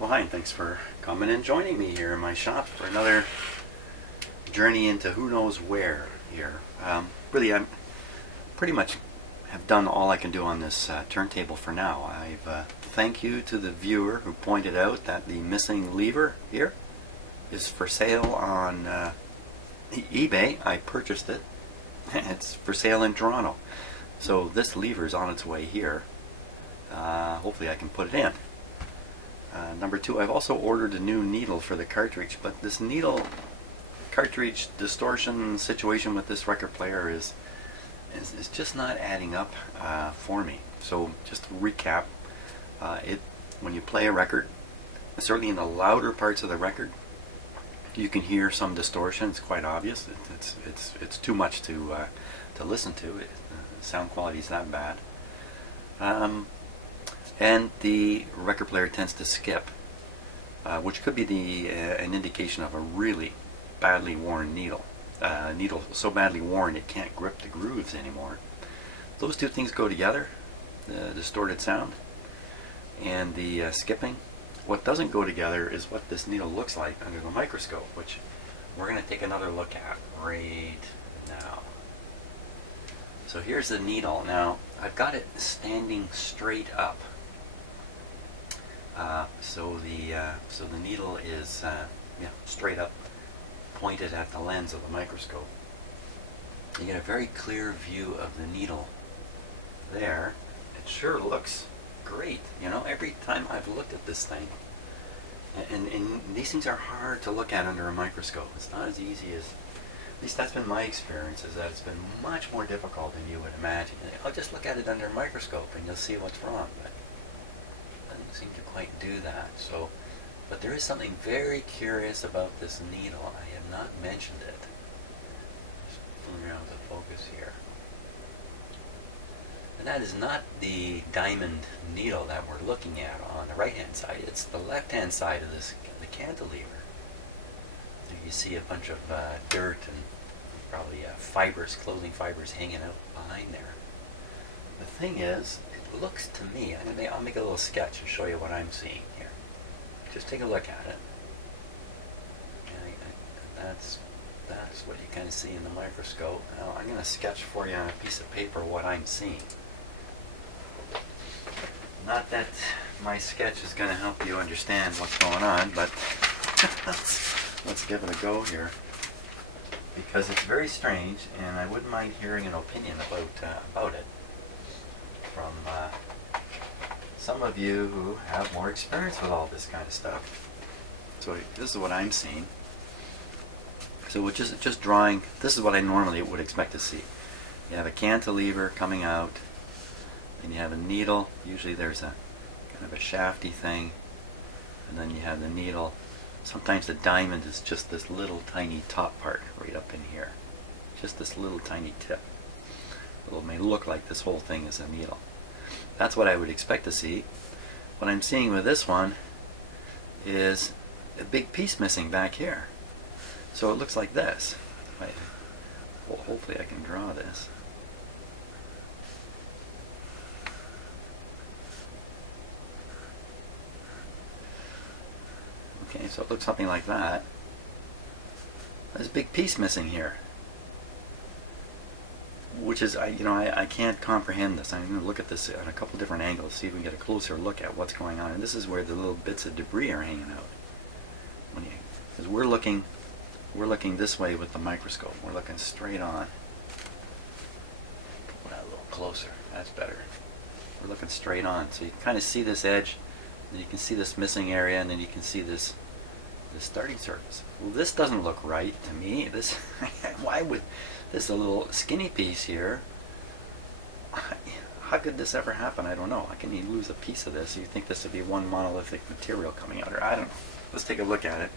Well, hi, and thanks for coming and joining me here in my shop for another journey into who knows where here. Really, I'm pretty much have done all I can do on this turntable for now. Thank you to the viewer who pointed out that the missing lever here is for sale on eBay. I purchased it. It's for sale in Toronto. So this lever is on its way here. Hopefully I can put it in. Number two, I've also ordered a new needle for the cartridge, but this needle cartridge distortion situation with this record player is just not adding up for me. So just to recap, when you play a record, certainly in the louder parts of the record, you can hear some distortion. It's quite obvious. It's too much to listen to. The sound quality is that bad. And the record player tends to skip, which could be an indication of a really badly worn needle. Needle so badly worn it can't grip the grooves anymore. Those two things go together, the distorted sound and the skipping. What doesn't go together is what this needle looks like under the microscope, which we're going to take another look at right now. So here's the needle. Now I've got it standing straight up. So the needle is straight up, pointed at the lens of the microscope. You get a very clear view of the needle there. It sure looks great. You know, every time I've looked at this thing, and these things are hard to look at under a microscope. It's not as easy as, at least that's been my experience, is that it's been much more difficult than you would imagine. I'll just look at it under a microscope and you'll see what's wrong. But doesn't seem to quite do that. So, but there is something very curious about this needle. I have not mentioned it. Just figure out the focus here. And that is not the diamond needle that we're looking at on the right-hand side. It's the left-hand side of the cantilever. So you see a bunch of dirt and probably fibers, clothing fibers hanging out behind there. The thing is, it looks to me, I'll make a little sketch and show you what I'm seeing here. Just take a look at it. And that's what you kind of see in the microscope. Now I'm going to sketch for you on a piece of paper what I'm seeing. Not that my sketch is going to help you understand what's going on, but let's give it a go here, because it's very strange, and I wouldn't mind hearing an opinion about it from some of you who have more experience with all this kind of stuff. So this is what I'm seeing. So just drawing, this is what I normally would expect to see. You have a cantilever coming out, and you have a needle. Usually there's a kind of a shafty thing, and then you have the needle. Sometimes the diamond is just this little tiny top part right up in here. Just this little tiny tip. It may look like this whole thing is a needle. That's what I would expect to see. What I'm seeing with this one is a big piece missing back here. So it looks like this. Well, hopefully I can draw this. Okay, so it looks something like that. There's a big piece missing here, which is, I can't comprehend this. I'm going to look at this on a couple different angles, see if we can get a closer look at what's going on. And this is where the little bits of debris are hanging out. Because we're looking this way with the microscope. We're looking straight on. Put that a little closer. That's better. We're looking straight on, so you can kind of see this edge, and you can see this missing area, and then you can see this starting surface. Well, this doesn't look right to me. This, why would this, a little skinny piece here? How could this ever happen? I don't know. How can you lose a piece of this? You think this would be one monolithic material coming out, or I don't know. Let's take a look at it,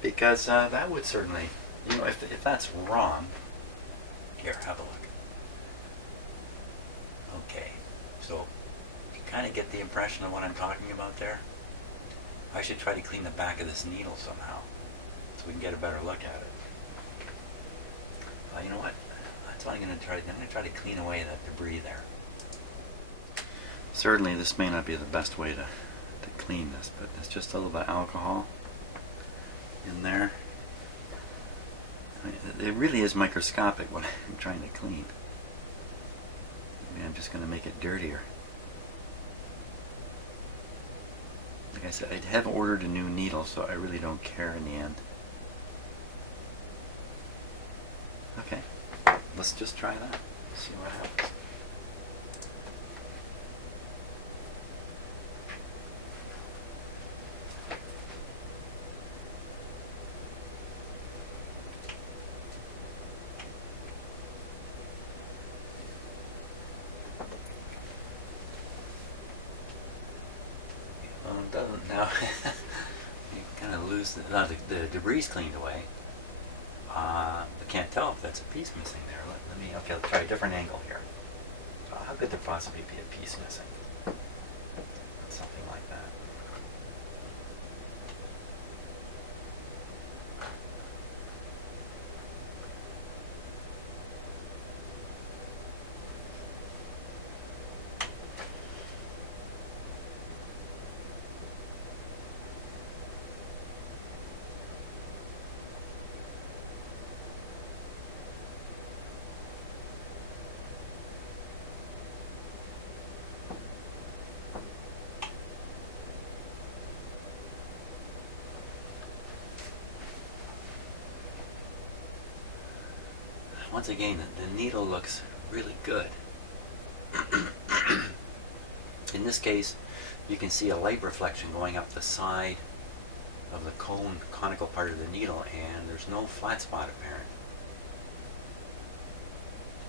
because that would certainly, if that's wrong. Here, have a look. Okay, so you kind of get the impression of what I'm talking about there. I should try to clean the back of this needle somehow, so we can get a better look at it. You know what? That's what I'm going to try. I'm going to try to clean away that debris there. Certainly, this may not be the best way to clean this, but there's just a little bit of alcohol in there. It really is microscopic what I'm trying to clean. Maybe I'm just going to make it dirtier. Like I said, I have ordered a new needle, so I really don't care in the end. Okay, let's just try that. See what happens. Well, it doesn't now. You kind of lose the debris cleaned away. I can't tell if that's a piece missing there. Let me, okay, let's try a different angle here. How could there possibly be a piece missing? Something like that. Once again, the needle looks really good. In this case, you can see a light reflection going up the side of the conical part of the needle, and there's no flat spot apparent.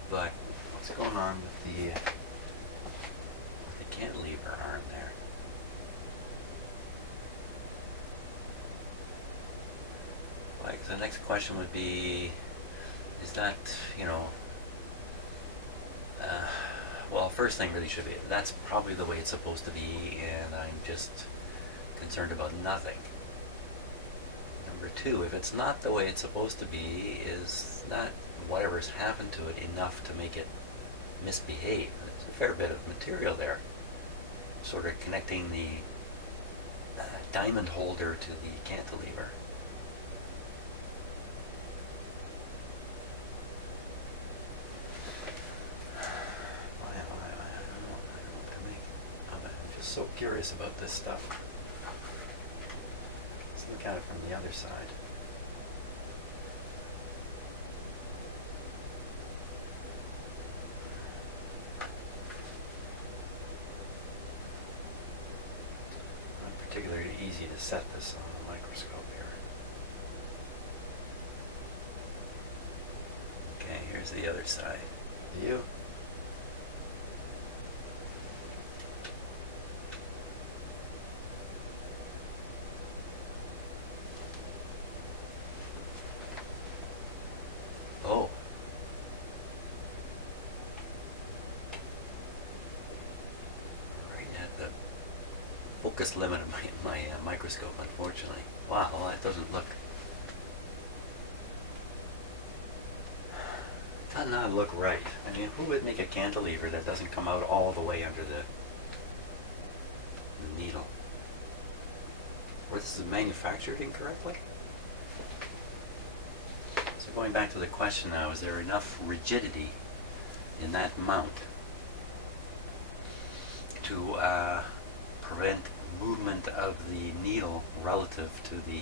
But what's going on with the cantilever arm there? Like, the next question would be, is that, you know, well, first thing really should be, that's probably the way it's supposed to be, and I'm just concerned about nothing. Number two, if it's not the way it's supposed to be, is that whatever's happened to it enough to make it misbehave? There's a fair bit of material there, sort of connecting the diamond holder to the cantilever. So curious about this stuff. Let's look at it from the other side. Not particularly easy to set this on the microscope here. Okay, here's the other side. View. Focus limit of my microscope, unfortunately. Wow, well, that doesn't look... Does not look right. I mean, who would make a cantilever that doesn't come out all the way under the needle? Or this is manufactured incorrectly? So going back to the question now, is there enough rigidity in that mount to prevent movement of the needle relative to the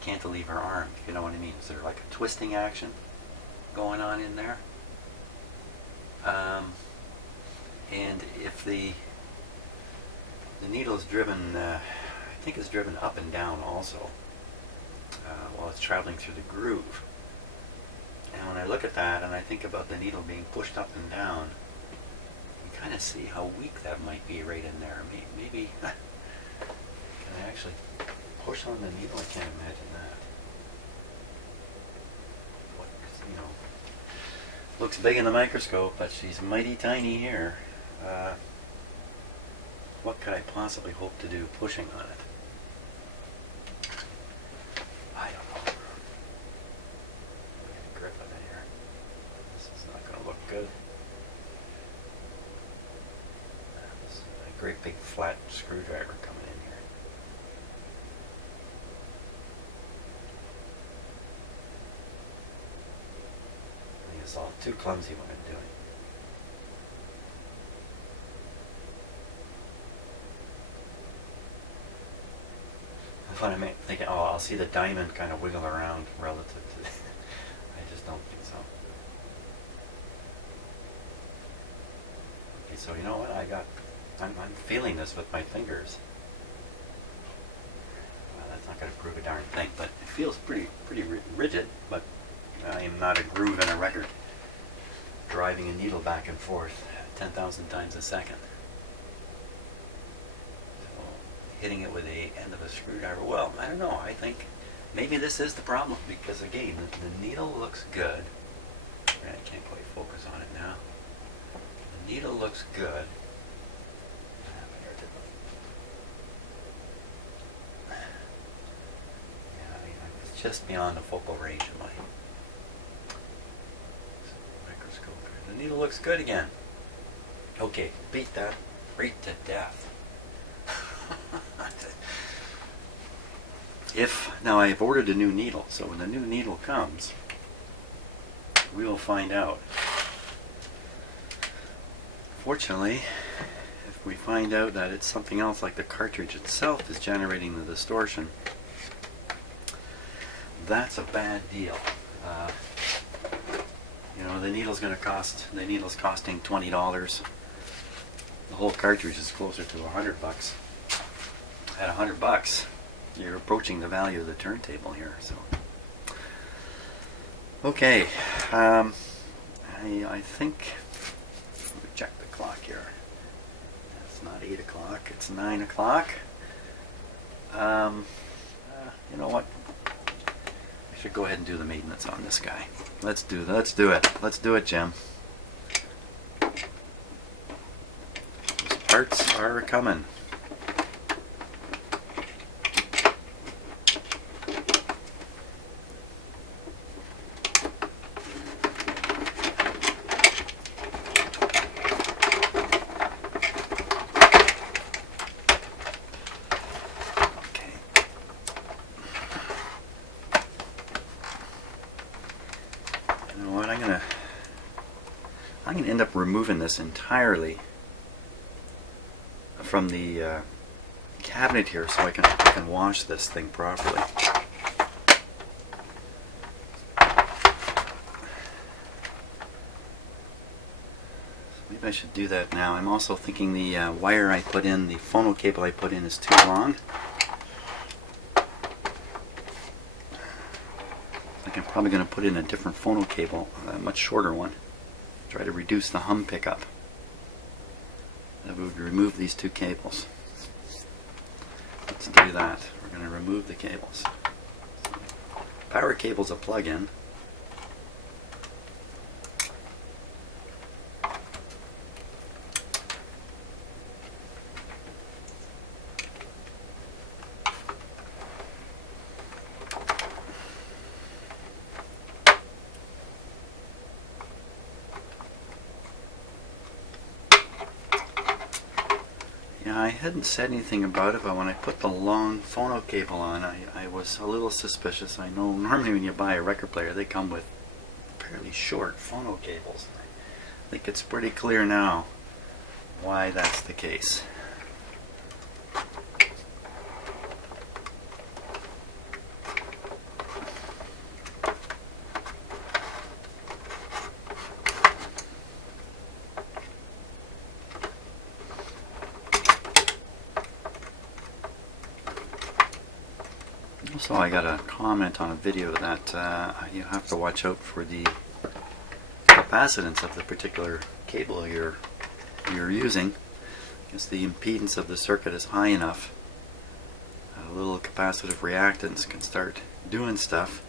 cantilever arm, if you know what I mean? Is there like a twisting action going on in there? And if the needle is driven, I think it's driven up and down also while it's traveling through the groove. And when I look at that and I think about the needle being pushed up and down, you kind of see how weak that might be right in there. Maybe can I actually push on the needle? I can't imagine that. What, you know, looks big in the microscope, but she's mighty tiny here. What could I possibly hope to do pushing on it? I don't know. Get a grip of it here. This is not going to look good. This is a great big flat screwdriver coming in here. too clumsy what I'm doing. When I'm thinking, oh, I'll see the diamond kind of wiggle around relative to I just don't think so. Okay, so you know what? I'm feeling this with my fingers. Well, that's not going to prove a darn thing, but it feels pretty rigid, but I am not a groove in a record driving a needle back and forth 10,000 times a second. Hitting it with the end of a screwdriver. Well, I don't know. I think maybe this is the problem because again, the needle looks good. I can't quite focus on it now. The needle looks good. Yeah, it's just beyond the focal range of my microscope. The needle looks good again. Okay, beat that right to death. Now I've ordered a new needle, so when the new needle comes, we will find out. Fortunately, if we find out that it's something else like the cartridge itself is generating the distortion, that's a bad deal. You know, the needle's costing $20. The whole cartridge is closer to $100. At $100, you're approaching the value of the turntable here. So, okay, I think. Let me check the clock here. It's not 8 o'clock. It's 9 o'clock. You know what? I should go ahead and do the maintenance on this guy. Let's do it. Let's do it, Jim. Those parts are coming. I'm going to end up removing this entirely from the cabinet here so I can wash this thing properly. Maybe I should do that now. I'm also thinking the wire I put in, the phono cable I put in is too long. I'm probably going to put in a different phono cable, a much shorter one. Try to reduce the hum pickup. That would remove these two cables. Let's do that. We're going to remove the cables. Power cable's a plug-in. I hadn't said anything about it, but when I put the long phono cable on, I was a little suspicious. I know normally when you buy a record player, they come with fairly short phono cables. I think it's pretty clear now why that's the case. So I got a comment on a video that you have to watch out for the capacitance of the particular cable you're using, because the impedance of the circuit is high enough. A little capacitive reactance can start doing stuff.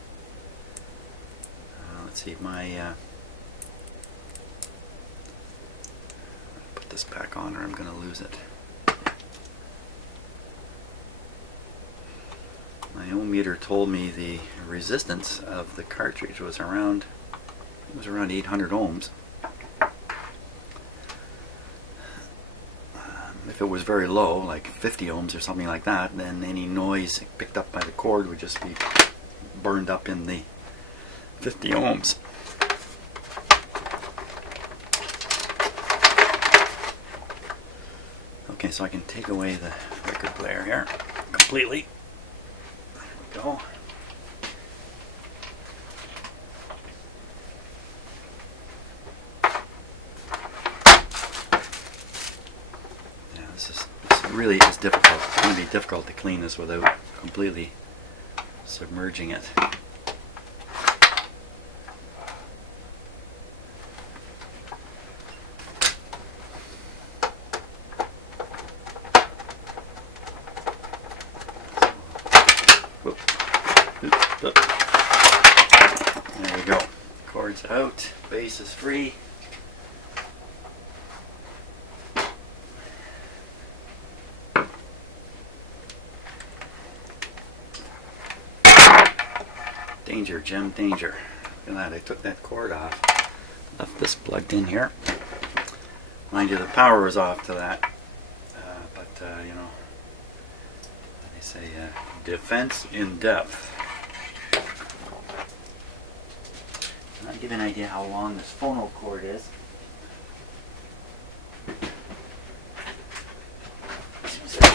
Let's see, put this back on or I'm going to lose it. My ohm meter told me the resistance of the cartridge was around 800 ohms. If it was very low, like 50 ohms or something like that, then any noise picked up by the cord would just be burned up in the 50 ohms. Okay, so I can take away the record player here completely. There we go. Yeah, this really is difficult. It's going to be difficult to clean this without completely submerging it. There we go. Cord's out, base is free. Danger, Jim, danger. Look at that, I took that cord off. Left this plugged in here. Mind you, the power was off to that. But you know, they say defense in depth. I'll give you an idea how long this phono cord is. As soon as I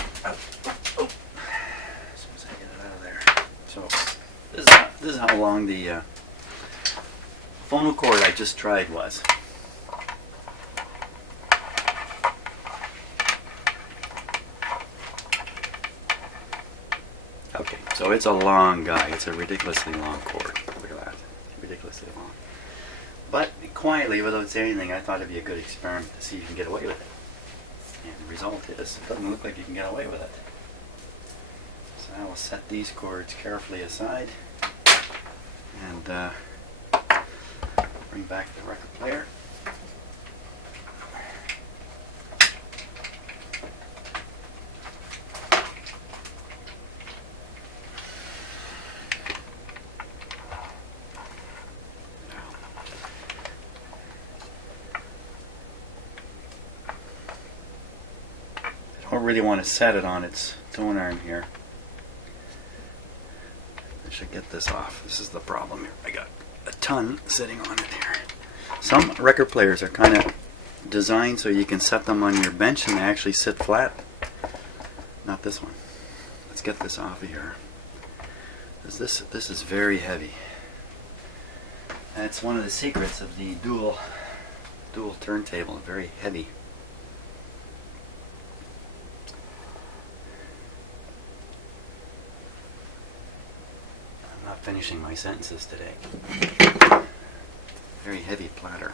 get it out of there. So this is how long the phono cord I just tried was. Okay, so it's a long guy. It's a ridiculously long cord. Look at that. Ridiculously long. But quietly, without saying anything, I thought it'd be a good experiment to see if you can get away with it. And the result is, it doesn't look like you can get away with it. So now we'll set these cords carefully aside and bring back the record player. I don't really want to set it on its tone arm here. I should get this off. This is the problem here. I got a ton sitting on it here. Some record players are kind of designed so you can set them on your bench and they actually sit flat. Not this one. Let's get this off of here. This is very heavy. That's one of the secrets of the dual turntable. Very heavy. Finishing my sentences today. Very heavy platter.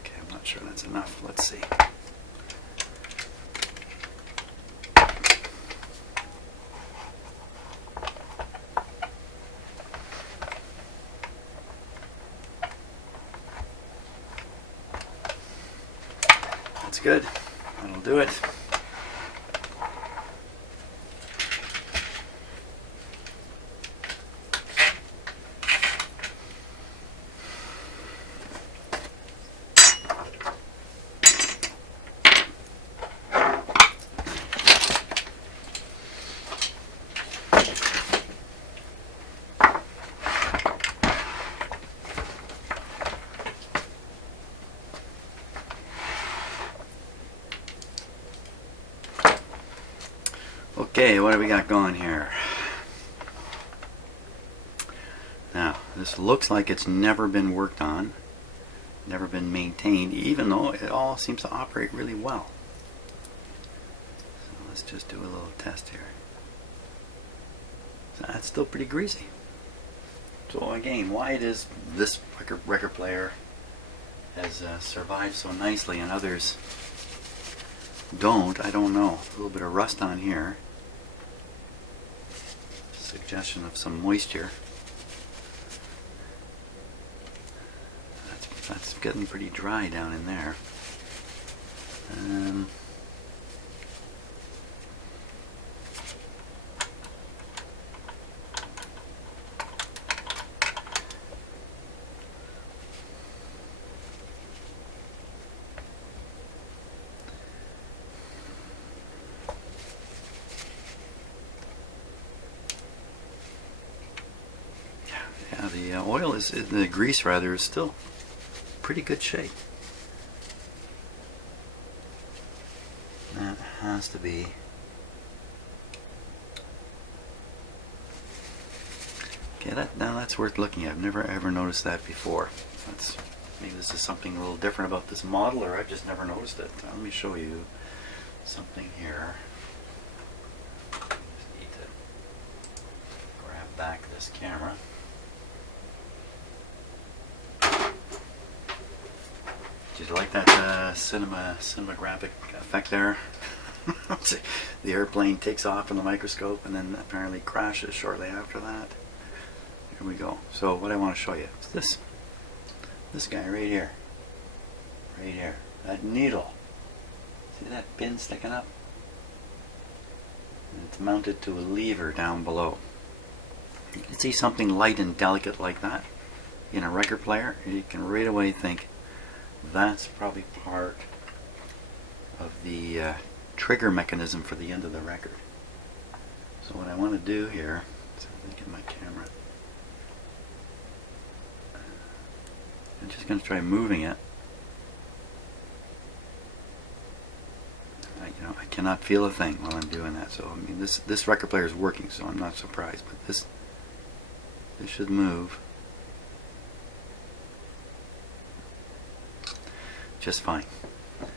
Okay, I'm not sure that's enough. Let's see. That's good. That'll do it. Okay, what do we got going here? Now, this looks like it's never been worked on, never been maintained, even though it all seems to operate really well. So let's just do a little test here. So that's still pretty greasy. So again, why it is this record player has survived so nicely and others don't, I don't know. A little bit of rust on here. Suggestion of some moisture. That's getting pretty dry down in there. oil is, the grease rather, is still pretty good shape. That has to be. Okay, now that's worth looking at. I've never ever noticed that before. Maybe this is something a little different about this model, or I've just never noticed it. Let me show you something here. Just need to grab back this camera. Did you like that cinematographic effect there? The airplane takes off in the microscope and then apparently crashes shortly after that. Here we go. So what I want to show you is this guy right here. Right here. That needle. See that pin sticking up? And it's mounted to a lever down below. You can see something light and delicate like that in a record player, you can right away think that's probably part of the trigger mechanism for the end of the record. So what I want to do here, let me get my camera. I'm just going to try moving it. I cannot feel a thing while I'm doing that. So I mean, this record player is working, so I'm not surprised. But this should move just fine. If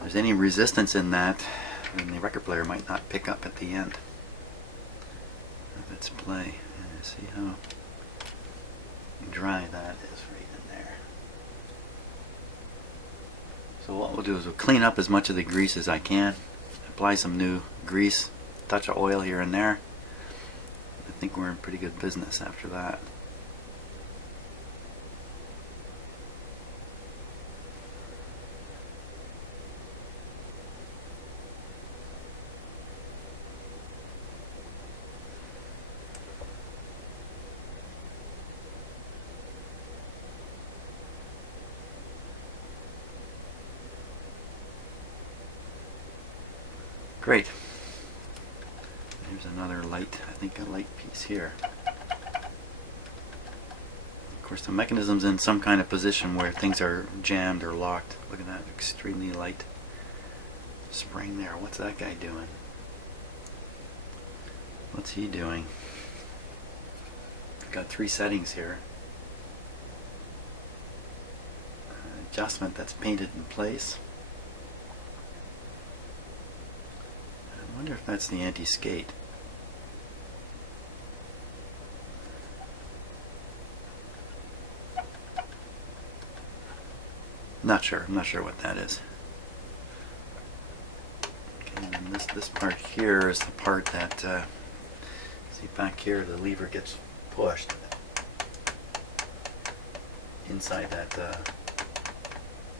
there's any resistance in that, then the record player might not pick up at the end of its play. And see how dry that is right in there. So what we'll do is we'll clean up as much of the grease as I can, apply some new grease, touch of oil here and there. I think we're in pretty good business after that. Great. There's another light, I think a light piece here. Of course the mechanism's in some kind of position where things are jammed or locked. Look at that extremely light spring there. What's that guy doing? What's he doing? I've got 3 settings here. Adjustment that's painted in place. I wonder if that's the anti-skate. Not sure. I'm not sure what that is. Okay, and then this part here is the part that see back here the lever gets pushed inside that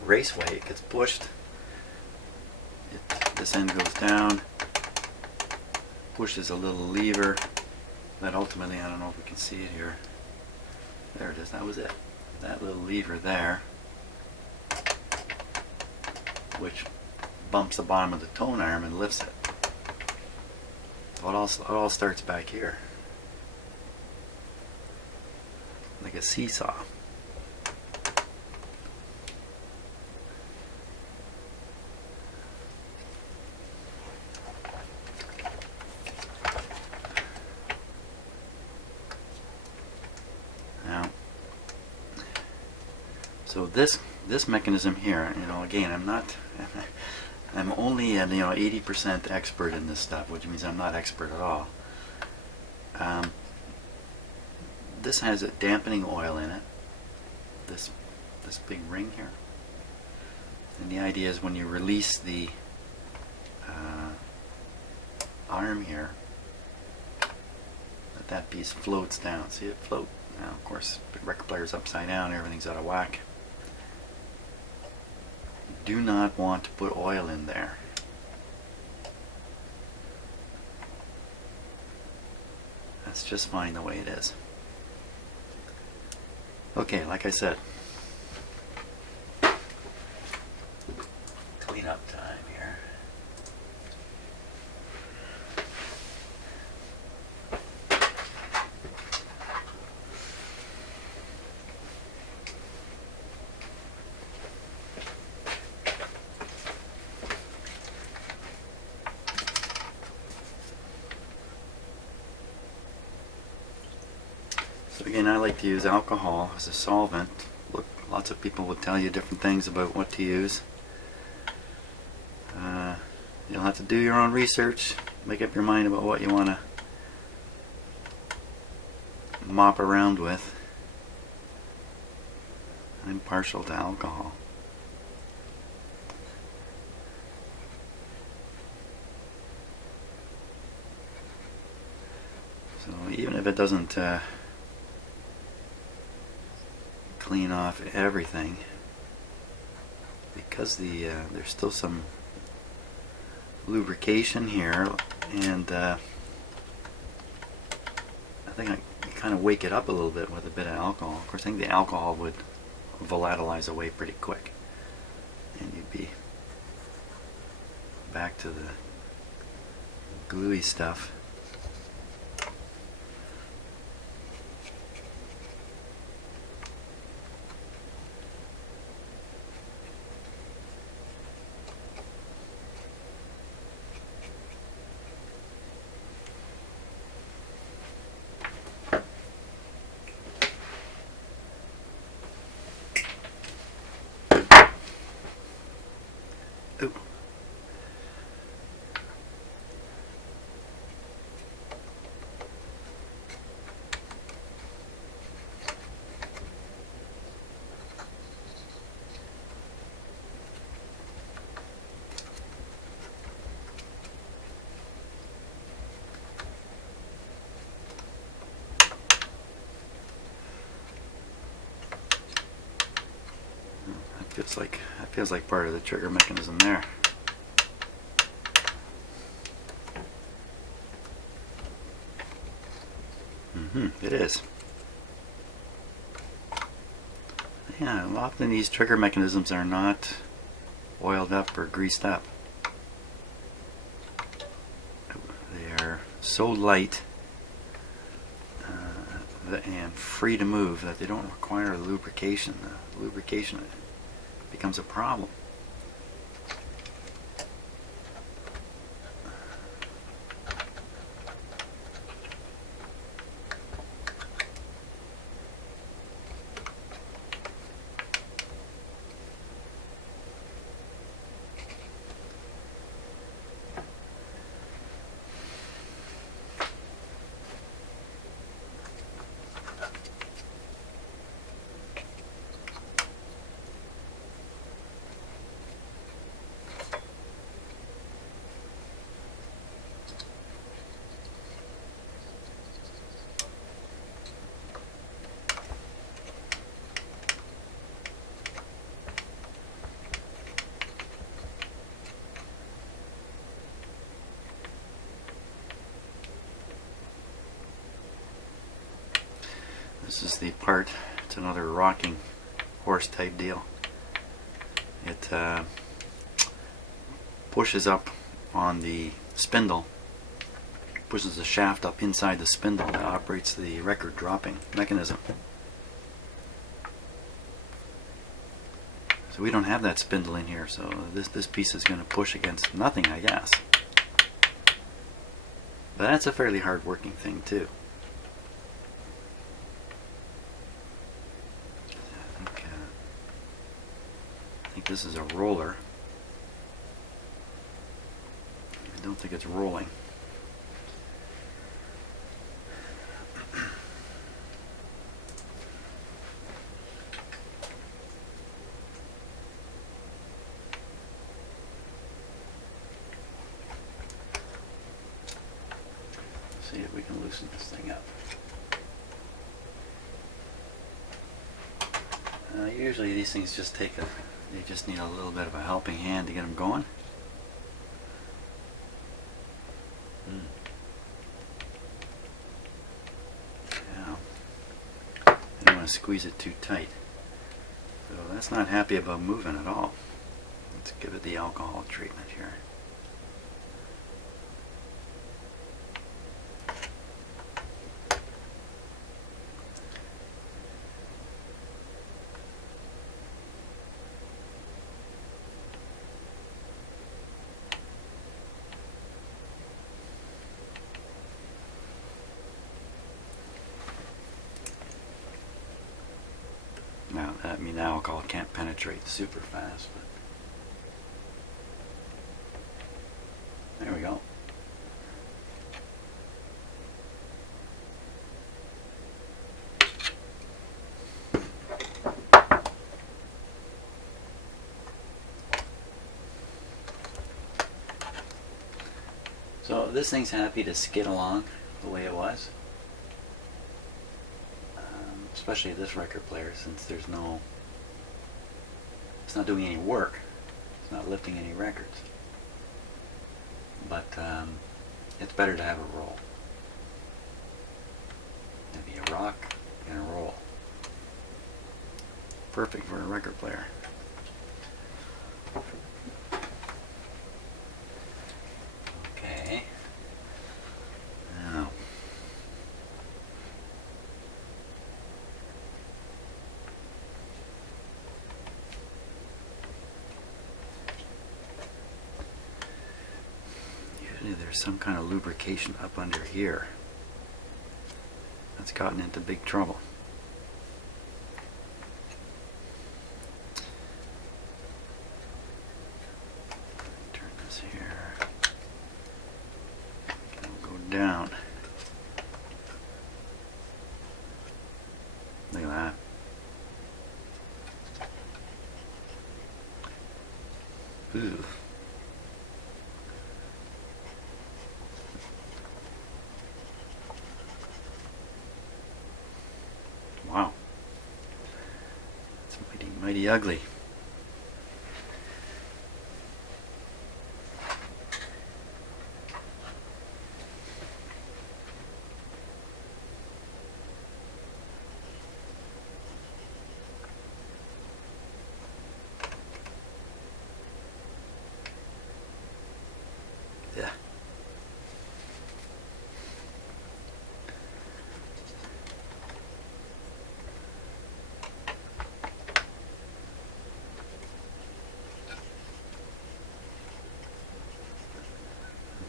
raceway. It gets pushed. This end goes down. Pushes a little lever that ultimately, I don't know if we can see it here. There it is. That was it. That little lever there, which bumps the bottom of the tone arm and lifts it. So it all starts back here, like a seesaw. So this mechanism here, again, I'm only an 80% expert in this stuff, which means I'm not expert at all. This has a dampening oil in it. This big ring here, and the idea is when you release the arm here, that piece floats down. See it float? Now, of course, the record player's upside down. Everything's out of whack. Do not want to put oil in there. That's just fine the way it is. Okay, like I said, clean up time here. So again, I like to use alcohol as a solvent. Look, lots of people would tell you different things about what to use. You'll have to do your own research, make up your mind about what you want to mop around with. I'm partial to alcohol. So even if it doesn't clean off everything, because there's still some lubrication here, and I think I kind of wake it up a little bit with a bit of alcohol. Of course, I think the alcohol would volatilize away pretty quick, and you'd be back to the gluey stuff. Ooh. That feels like part of the trigger mechanism there. It is. Yeah, often these trigger mechanisms are not oiled up or greased up. They are so light and free to move that they don't require lubrication. Lubrication becomes a problem. This is the part, it's another rocking horse type deal. It pushes up on the spindle, pushes the shaft up inside the spindle that operates the record dropping mechanism. So we don't have that spindle in here, so this piece is going to push against nothing, I guess. But that's a fairly hard working thing too. I think this is a roller. I don't think it's rolling. See if we can loosen this thing up. Usually these things just they just need a little bit of a helping hand to get them going. Now, I don't want to squeeze it too tight. So that's not happy about moving at all. Let's give it the alcohol treatment here. I mean, the alcohol can't penetrate super fast, but there we go. So this thing's happy to skid along the way it was, especially this record player, since it's not doing any work, it's not lifting any records. But it's better to have a roll. Maybe a rock and a roll. Perfect for a record player. Okay. Now, usually there's some kind of lubrication up under here that's gotten into big trouble. Turn this here. We'll go down. Look at that. Ooh. Wow. It's mighty ugly. Yeah.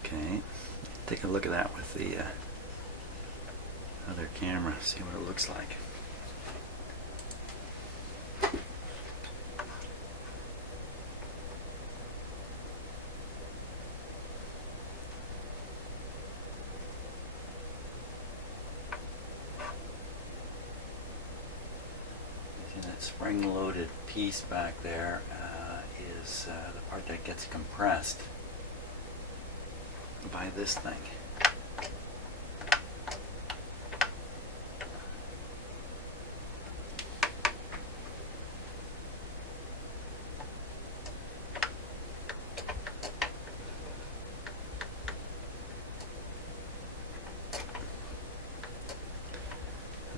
Okay, take a look at that with the other camera, see what it looks like. See that spring-loaded piece back there is the part that gets compressed by this thing.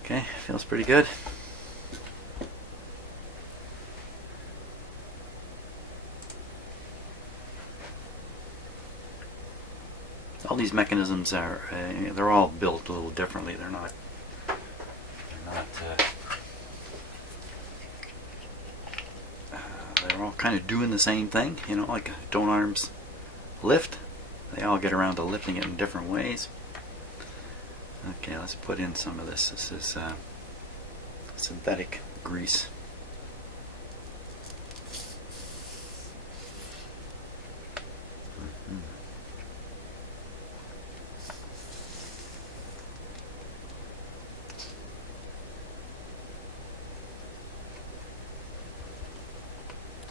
Okay, feels pretty good. All these mechanisms are, they're all built a little differently. They're not they're all kind of doing the same thing, you know, like a don't arms lift. They all get around to lifting it in different ways. Okay, let's put in some of this. This is synthetic grease.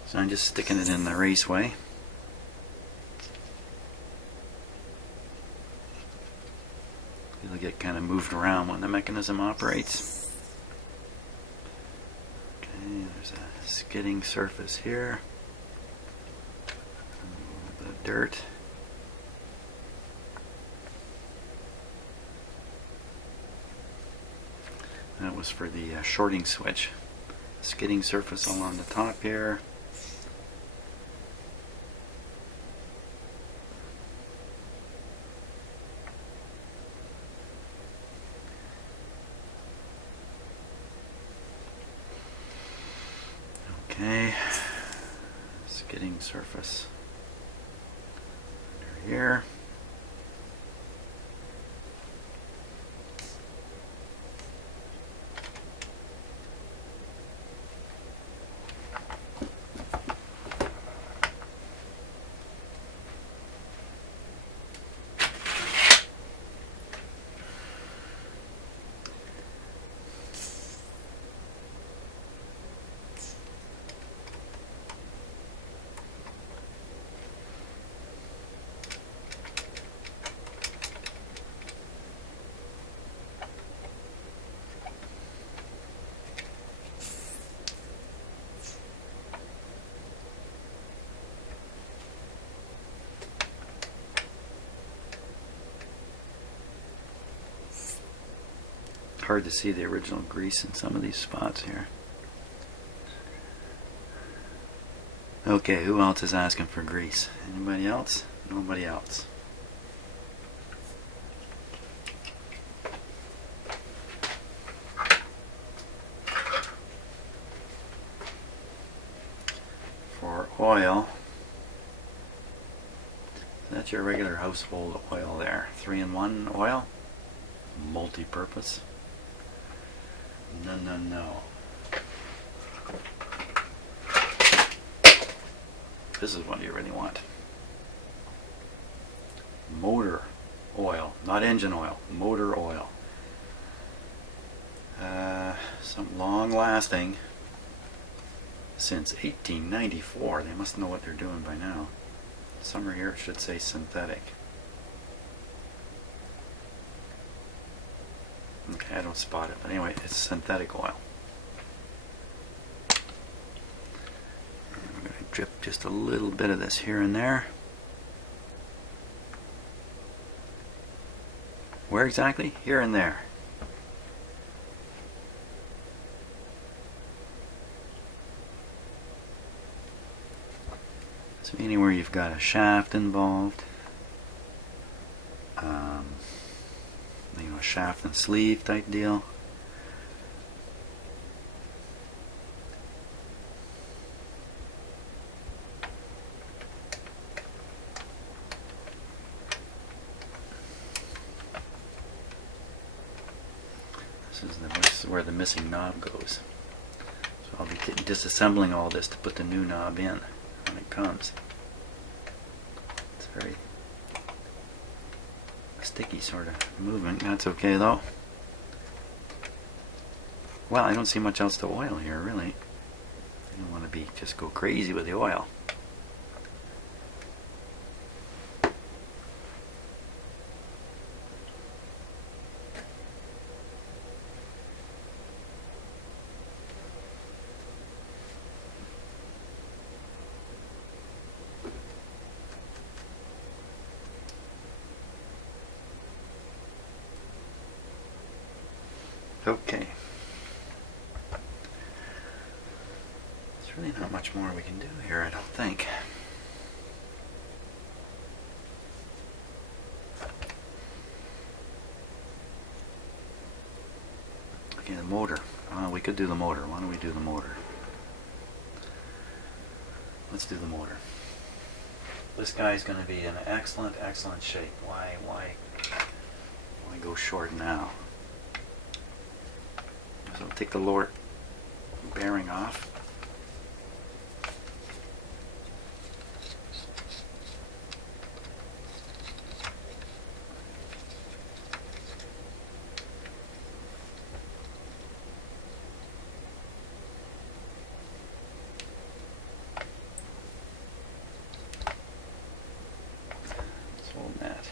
So I'm just sticking it in the raceway. It'll get kind of moved around when the mechanism operates. Okay, there's a skidding surface here. A little bit of dirt. That was for the shorting switch. Skidding surface along the top here. Okay, skidding surface under here. hard to see the original grease in some of these spots here. Okay, who else is asking for grease? Anybody else? Nobody else. For oil, that's your regular household oil there. 3-in-1 oil, multi-purpose. No, no, no. This is what you really want. Motor oil, not engine oil, motor oil. Something long lasting since 1894. They must know what they're doing by now. Somewhere here it should say synthetic. Okay, I don't spot it, but anyway, it's synthetic oil. And we're going to drip just a little bit of this here and there. Where exactly? Here and there. So anywhere you've got a shaft involved, a shaft and sleeve type deal. This is where the missing knob goes. So I'll be disassembling all this to put the new knob in when it comes. It's very sticky sort of movement. That's okay though. Well, I don't see much else to oil here really. I don't want to just go crazy with the oil. Okay. There's really not much more we can do here, I don't think. Okay, the motor. We could do the motor. Why don't we do the motor? Let's do the motor. This guy's going to be in excellent shape. Why go short now? So I'll take the lower bearing off. Let's hold that.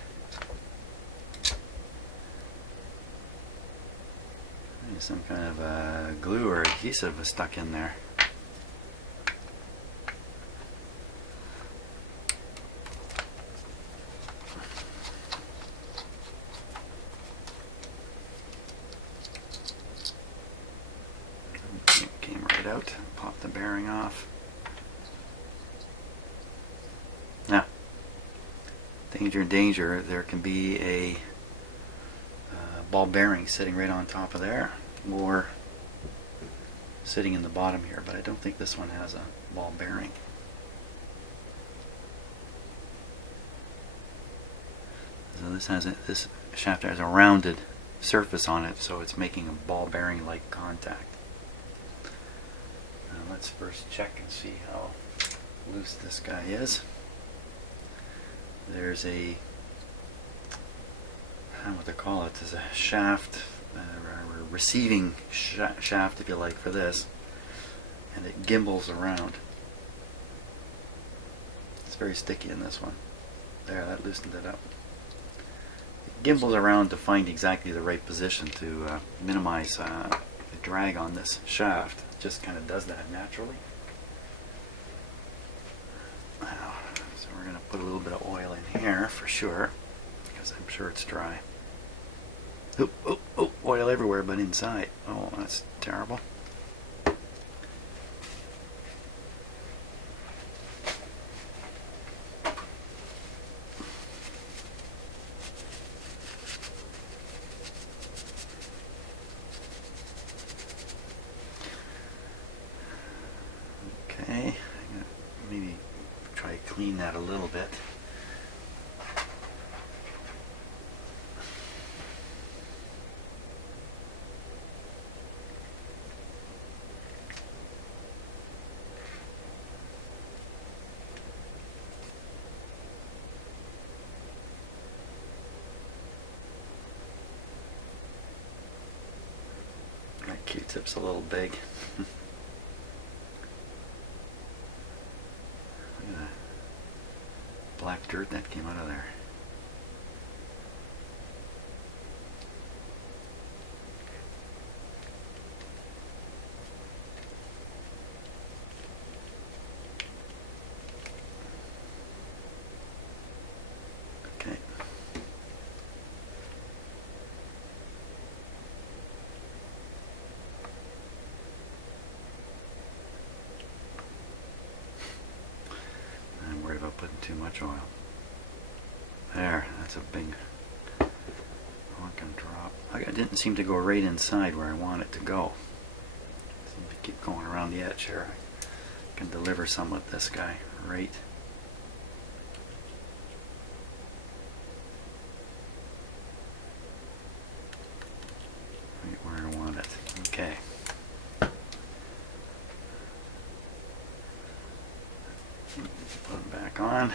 Some kind of glue or adhesive is stuck in there. It came right out. Pop the bearing off. Now, danger, there can be a ball bearing sitting right on top of there, or sitting in the bottom here, but I don't think this one has a ball bearing. So this shaft has a rounded surface on it, so it's making a ball bearing like contact. Now let's first check and see how loose this guy is. There's what they call it is a shaft, receiving shaft if you like for this, and it gimbals around. It's very sticky in this one. There, that loosened it up. It gimbals around to find exactly the right position to minimize the drag on this shaft. It just kind of does that naturally. Now, so we're going to put a little bit of oil in here for sure, because I'm sure it's dry. Oh, oil oil everywhere but inside. Oh, that's terrible. Okay, I'm gonna maybe try to clean that a little bit. My Q-tip's a little big. Look at that black dirt that came out of there. Okay. I'm worried about putting too much oil. There, that's a big honking drop. It didn't seem to go right inside where I want it to go. It seemed to keep going around the edge here. I can deliver some with this guy right. Right where I want it. Okay. Put it back on.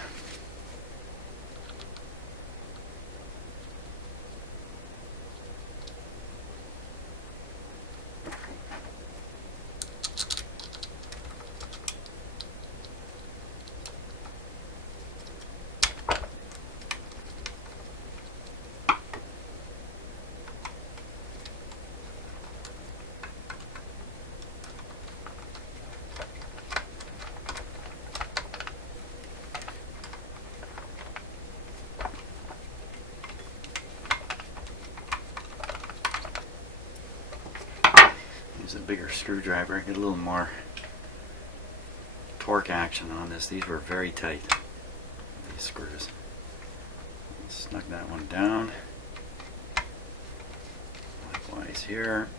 Use a bigger screwdriver, get a little more torque action on this. These were very tight, these screws. Snug that one down. Likewise here.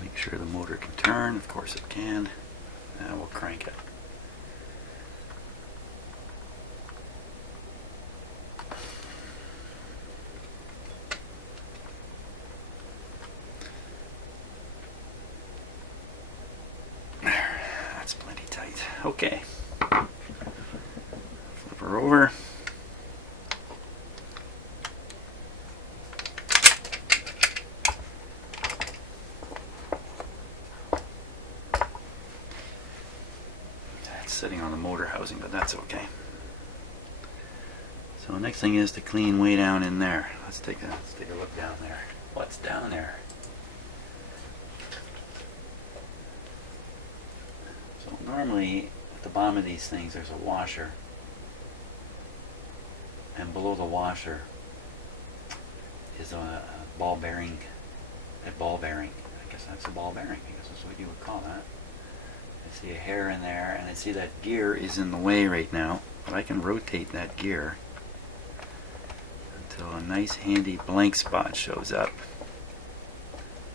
Make sure the motor can turn. Of course it can. Now we'll crank it. That's plenty tight. Okay. Flip her over. It's sitting on the motor housing, but that's okay. So the next thing is to clean way down in there. Let's take a look down there. What's down there? So normally at the bottom of these things there's a washer, and below the washer is a ball bearing. A ball bearing. I guess that's a ball bearing. I guess that's what you would call that. I see a hair in there, and I see that gear is in the way right now, but I can rotate that gear until a nice handy blank spot shows up.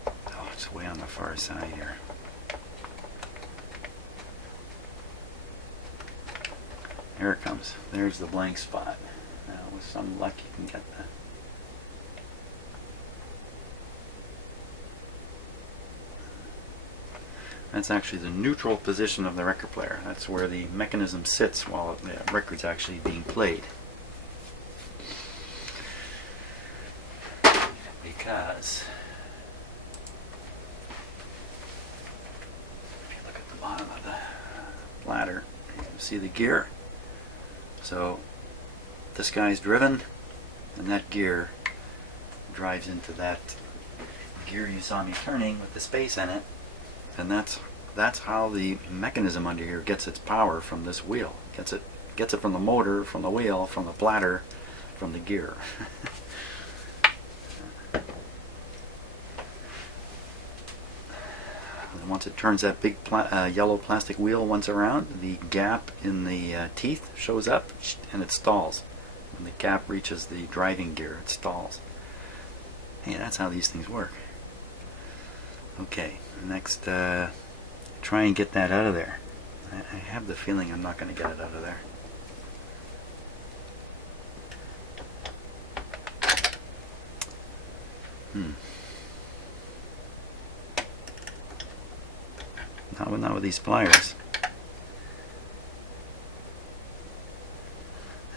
Oh, it's way on the far side here. Here it comes. There's the blank spot. Now with some luck you can get that. That's actually the neutral position of the record player. That's where the mechanism sits while the record's actually being played. Because if you look at the bottom of the ladder, you can see the gear. So this guy's driven, and that gear drives into that gear you saw me turning with the space in it, and that's that's how the mechanism under here gets its power from this wheel. Gets it from the motor, from the wheel, from the bladder, from the gear. And once it turns that big yellow plastic wheel once around, the gap in the teeth shows up and it stalls. When the gap reaches the driving gear, it stalls. Hey, that's how these things work. Okay, next, try and get that out of there. I have the feeling I'm not going to get it out of there. Not with these pliers.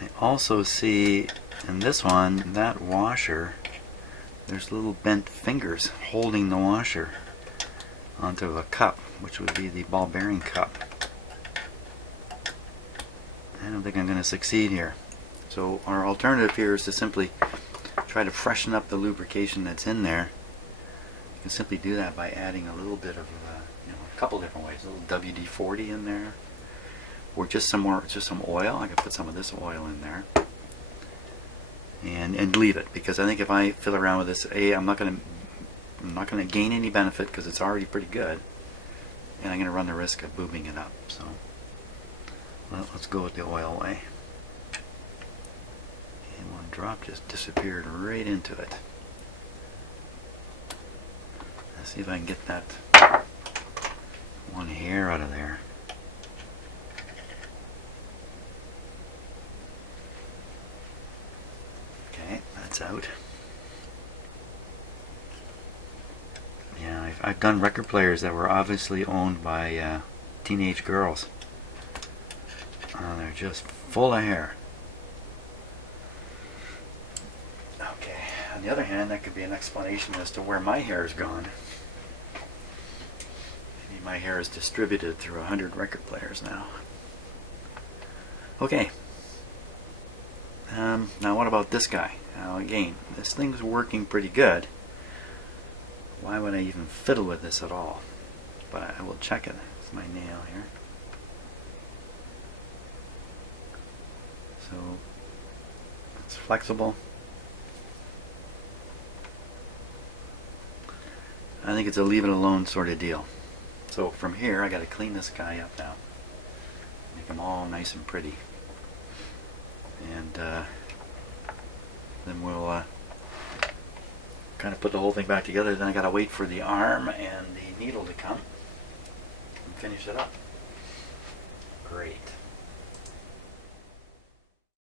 I also see in this one, that washer, there's little bent fingers holding the washer onto a cup, which would be the ball bearing cup. I don't think I'm going to succeed here. So our alternative here is to simply try to freshen up the lubrication that's in there. You can simply do that by adding a little bit of, a couple different ways. A little WD-40 in there, or just some oil. I can put some of this oil in there, and leave it, because I think if I fiddle around with this, I'm not going to gain any benefit because it's already pretty good, and I'm going to run the risk of boobing it up. So let's go with the oil way. And one drop just disappeared right into it. Let's see if I can get that one hair out of there. Okay, that's out. Yeah, I've done record players that were obviously owned by teenage girls. They're just full of hair. Okay, on the other hand, that could be an explanation as to where my hair is gone. Maybe my hair is distributed through 100 record players now. Okay. Now what about this guy? Now again, this thing's working pretty good. Why would I even fiddle with this at all? But I will check it. It's my nail here. So it's flexible. I think it's a leave it alone sort of deal. So from here I got to clean this guy up now. Make them all nice and pretty. And then we'll kind of put the whole thing back together. Then I got to wait for the arm and the needle to come and finish it up. Great.